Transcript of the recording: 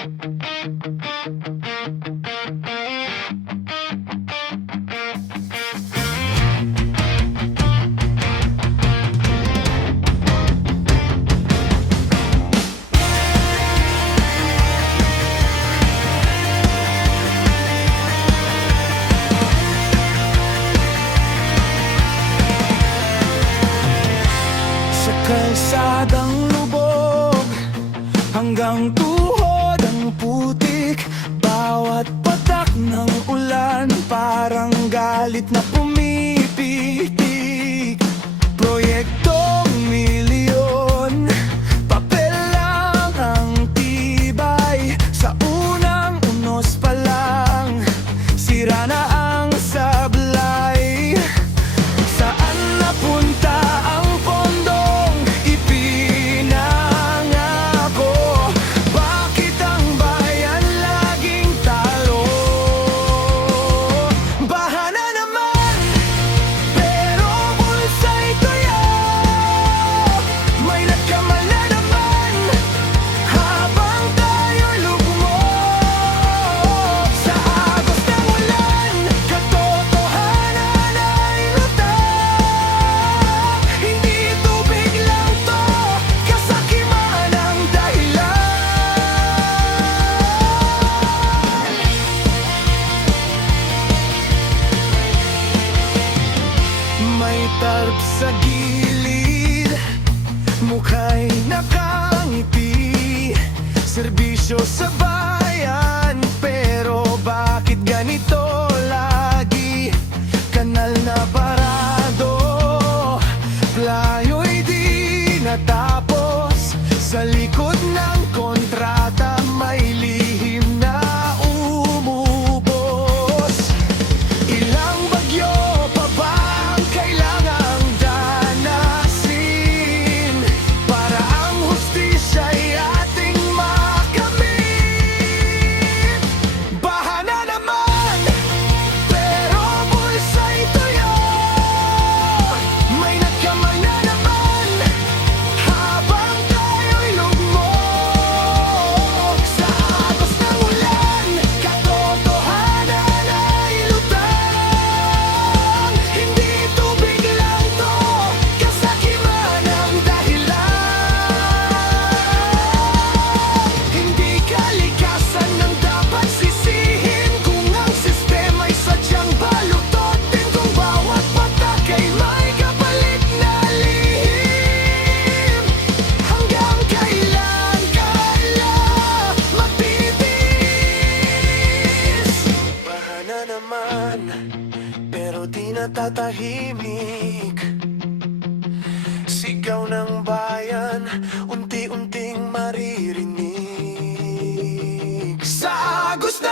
Sa kalsadang lubog hanggang tuhod ang putik, bawat patak ng ulan parang galit na pumipitik. Proyektong milyon, papel lang ang tibay. Sa unang unos pa lang, sira na ang sablay. Saan napunta ang pondong ipinangako? Bakit ang bayan laging talo? Baha na naman, pero bulsa'y tuyo. May nagkamal na naman habang tayo'y lugmok. Sa agos ng ulan, katotohanan ay lutang. Hindi tubig lang to, kasakiman ang dahilan. May tarp sa gilid, mukha'y nakangiti. Serbisyo sa bayan, pero bakit ganito lagi? Kanal na parado, playo'y di natapos. Sa likod ng kontrata may lihim na umubos. Ilang bagyo pa ba ang kailangang danasin para ang hustisya'y ating makamit? Baha na naman, pero bulsa'y tuyo. May nagkamal na naman habang tayo'y lugmok. Sa agos ng ulan, katotohanan ay lutang. Hindi tubig lang to, kasakiman ang dahilan. Hindi kalikasan ang dapat sisihin kung ang sistema'y sadyang balutotin. Kung bawat patak ay may kapalit na lihim. Hanggang kailan kaya magtitiis? Baha na naman, pero di natatahimik. Sigaw ng bayan, unti-unting maririnig. Sa agos na